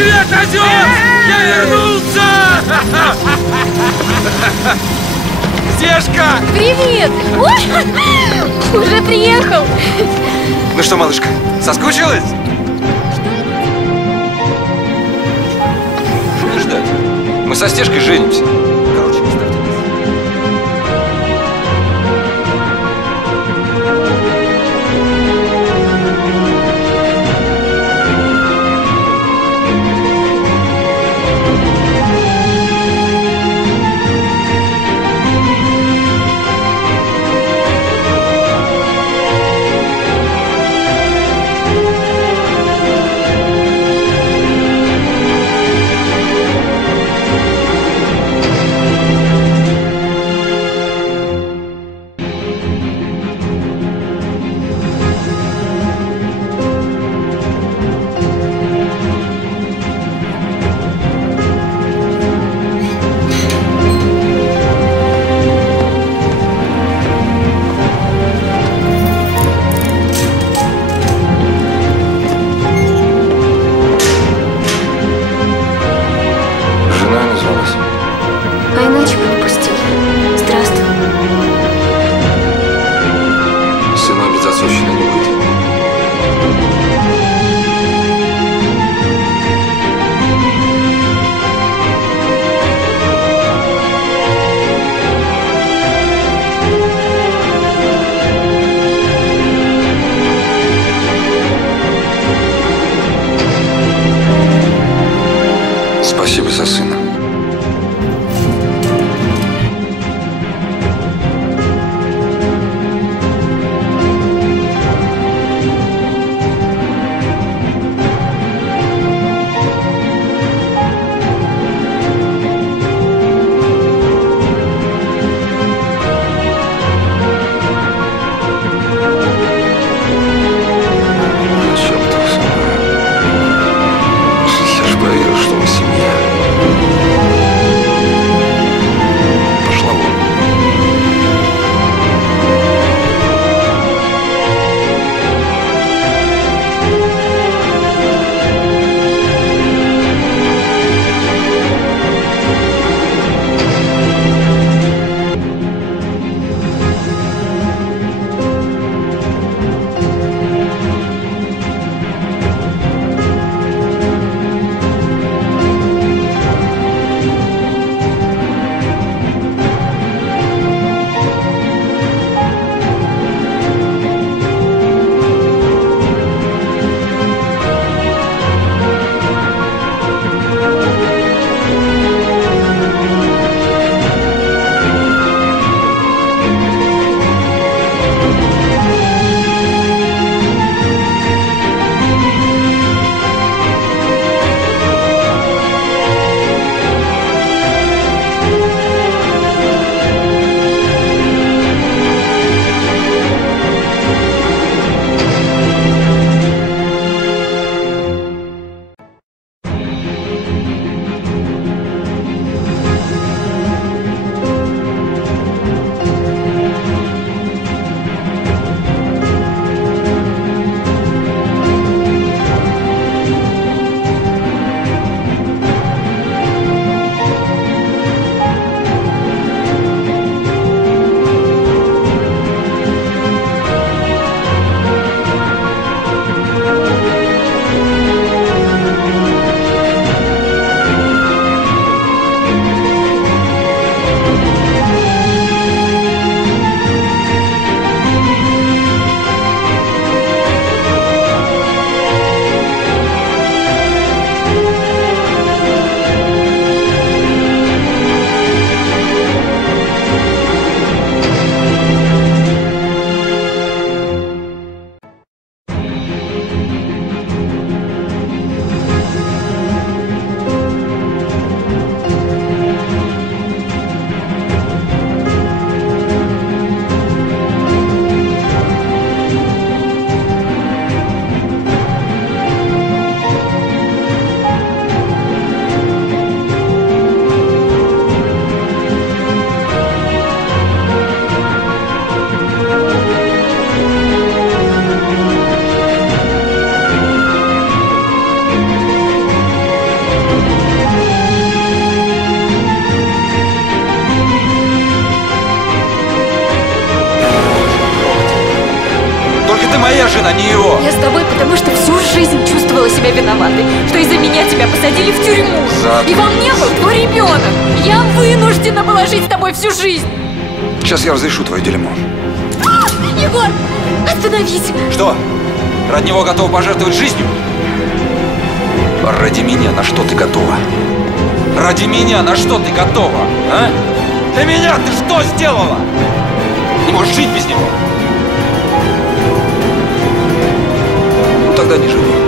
Привет, Озер! Я вернулся! Зешка! Привет! Ой, уже приехал! Ну что, малышка, соскучилась? Не ждать. Мы со Стежкой женимся. Короче, не ставьте нас. А иначе бы не пустили. Здравствуй. Сына без отцовщины не будет. Спасибо за сына. Я ж поверил, что мы семья. виноватой, что из-за меня тебя посадили в тюрьму. И во мне был твой ребенок. Я вынуждена была жить с тобой всю жизнь. Сейчас я разрешу твое дерьмо. Егор, остановись. Что? Ради него готова пожертвовать жизнью? Ради меня на что ты готова? Ради меня на что ты готова? А? Для меня ты что сделала? Не можешь жить без него? Ну тогда не живи.